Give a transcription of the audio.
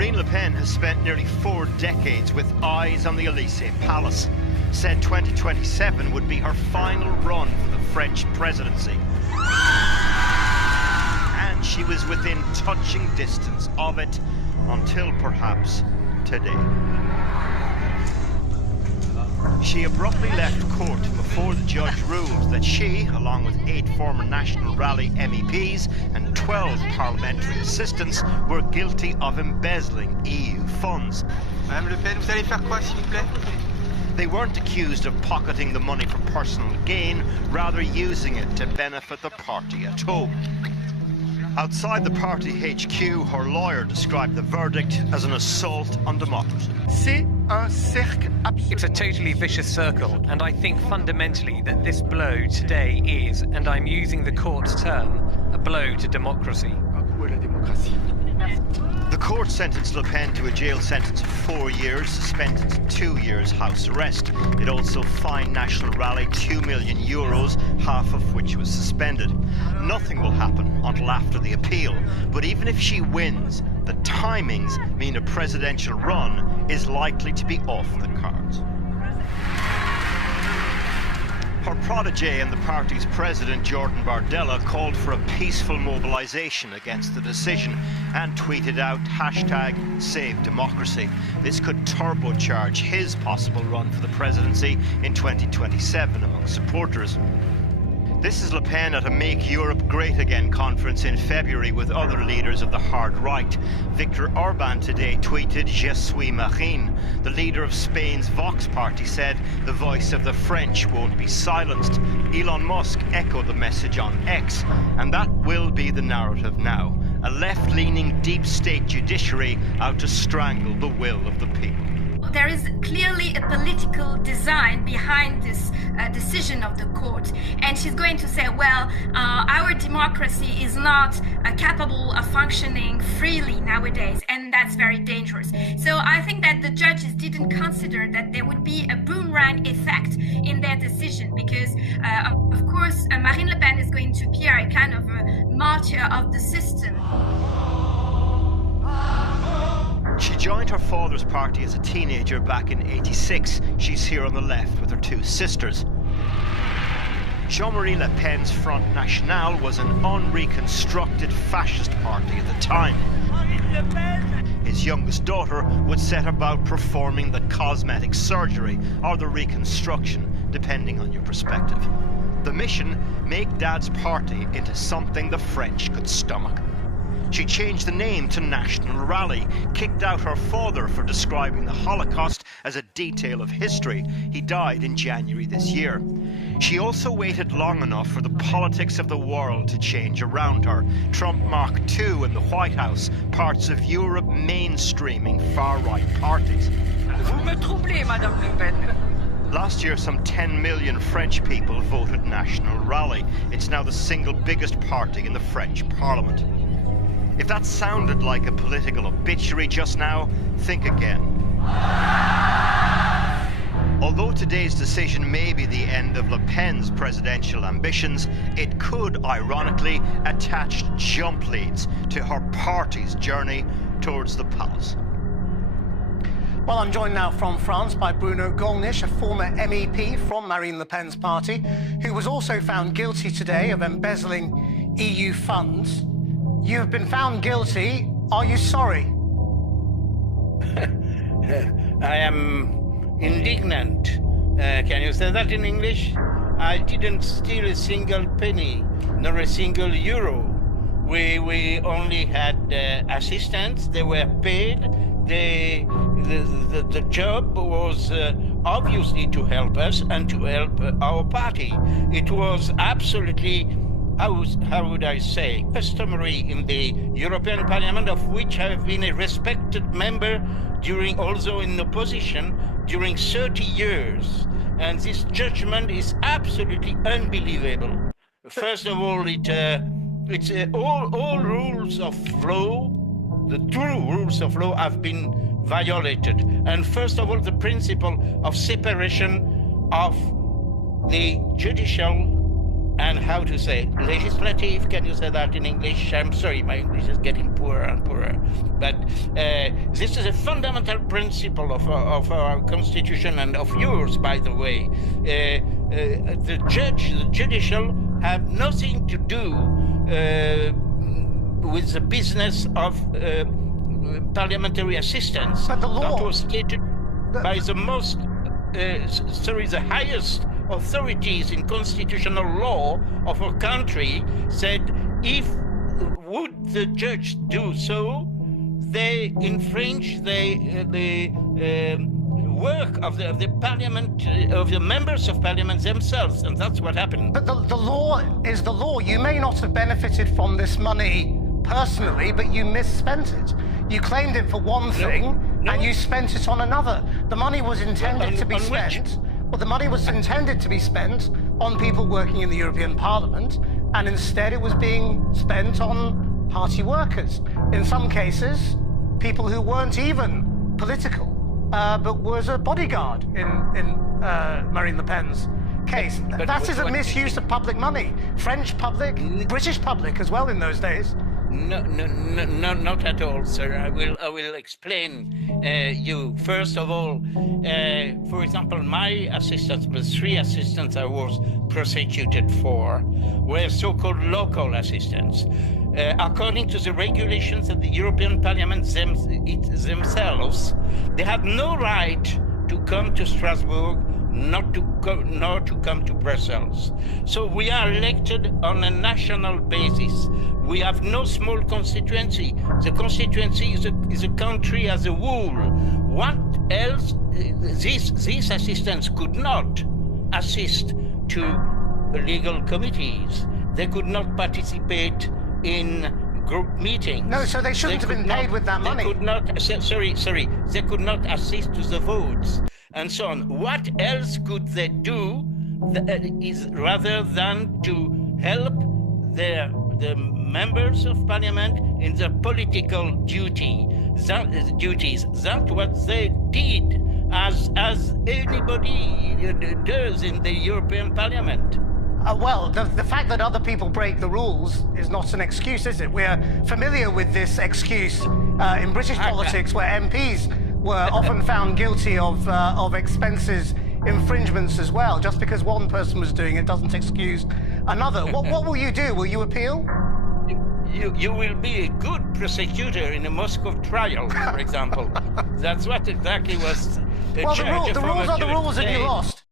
Marine Le Pen has spent nearly 4 decades with eyes on the Élysée Palace. Said 2027 would be her final run for the French presidency. And she was within touching distance of it until perhaps today. She abruptly left court before the judge ruled that she, along with 8 former National Rally MEPs and 12 parliamentary assistants, were guilty of embezzling EU funds. Madame Le Pen, vous allez faire quoi, s'il vous plaît? They weren't accused of pocketing the money for personal gain, rather using it to benefit the party at home. Outside the party HQ, her lawyer described the verdict as an assault on democracy. It's a totally vicious circle, and I think fundamentally that this blow today is, and I'm using the court's term, a blow to democracy. The court sentenced Le Pen to a jail sentence of 4 years, suspended to 2 years house arrest. It also fined National Rally €2 million, half of which was suspended. Nothing will happen until after the appeal, but even if she wins, the timings mean a presidential run is likely to be off the cards. Her protege and the party's president, Jordan Bardella, called for a peaceful mobilization against the decision and tweeted out #SaveDemocracy. This could turbocharge his possible run for the presidency in 2027 among supporters. This is Le Pen at a Make Europe Great Again conference in February with other leaders of the hard right. Viktor Orban today tweeted, "Je suis Marine." The leader of Spain's Vox party said the voice of the French won't be silenced. Elon Musk echoed the message on X, and that will be the narrative now. A left-leaning deep state judiciary out to strangle the will of the people. There is clearly a political design behind this decision of the court, and she's going to say, well, our democracy is not capable of functioning freely nowadays, and that's very dangerous. So I think that the judges didn't consider that there would be a boomerang effect in their decision, because of course Marine Le Pen is going to appear a kind of a martyr of the system. She joined her father's party as a teenager back in '86. She's here on the left with her 2 sisters. Jean-Marie Le Pen's Front National was an unreconstructed fascist party at the time. His youngest daughter would set about performing the cosmetic surgery or the reconstruction, depending on your perspective. The mission: make Dad's party into something the French could stomach. She changed the name to National Rally, kicked out her father for describing the Holocaust as a detail of history. He died in January this year. She also waited long enough for the politics of the world to change around her. Trump Mark II in the White House, parts of Europe mainstreaming far-right parties. Vous me troublez, Madame Le Pen. Last year, some 10 million French people voted National Rally. It's now the single biggest party in the French Parliament. If that sounded like a political obituary just now, think again. Although today's decision may be the end of Le Pen's presidential ambitions, it could, ironically, attach jump leads to her party's journey towards the palace. Well, I'm joined now from France by Bruno Gollnisch, a former MEP from Marine Le Pen's party, who was also found guilty today of embezzling EU funds. You have been found guilty. Are you sorry? I am indignant. Can you say that in English? I didn't steal a single penny, nor a single euro. We only had assistants. They were paid. The job was obviously to help us and to help our party. It was absolutely, how would I say, customary in the European Parliament, of which I have been a respected member although in opposition, during 30 years. And this judgment is absolutely unbelievable. First of all, it's all rules of law, the true rules of law have been violated. And first of all, the principle of separation of the judicial and how to say legislative, can you say that in English? I'm sorry, my English is getting poorer and poorer. But this is a fundamental principle of our constitution and of yours, by the way. The judicial, have nothing to do with the business of parliamentary assistance. But the law... That was stated by the highest authorities in constitutional law of our country, said if would the judge do so, they infringe the work of the parliament, of the members of parliament themselves, and that's what happened. But the law is the law. You may not have benefited from this money personally, but you misspent it. You claimed it for one thing, and you spent it on another. The money was intended to be spent. Well, the money was intended to be spent on people working in the European Parliament, and instead it was being spent on party workers. In some cases, people who weren't even political, but was a bodyguard in Marine Le Pen's case. That is a misuse of public money. French public, British public as well in those days. No, not at all, sir. I will explain you. First of all, for example, my assistants, the 3 assistants I was prosecuted for, were so-called local assistants. According to the regulations of the European Parliament themselves, they had no right to come to Strasbourg, nor to come to Brussels. So we are elected on a national basis. We have no small constituency. The constituency is a country as a whole. What else? These assistants could not assist to legal committees. They could not participate in group meetings. No, so they shouldn't have been paid with that money. They could not, sorry, they could not assist to the votes, and so on. What else could they do is rather than to help the members of parliament in their political duties? That's what they did, as anybody does in the European Parliament. Well, the fact that other people break the rules is not an excuse, is it? We're familiar with this excuse in British politics, where MPs were often found guilty of expenses infringements as well. Just because one person was doing it doesn't excuse another. What will you do? Will you appeal? You will be a good prosecutor in a Moscow trial, for example. That's what exactly was. Well, the rules are the rules, and you lost.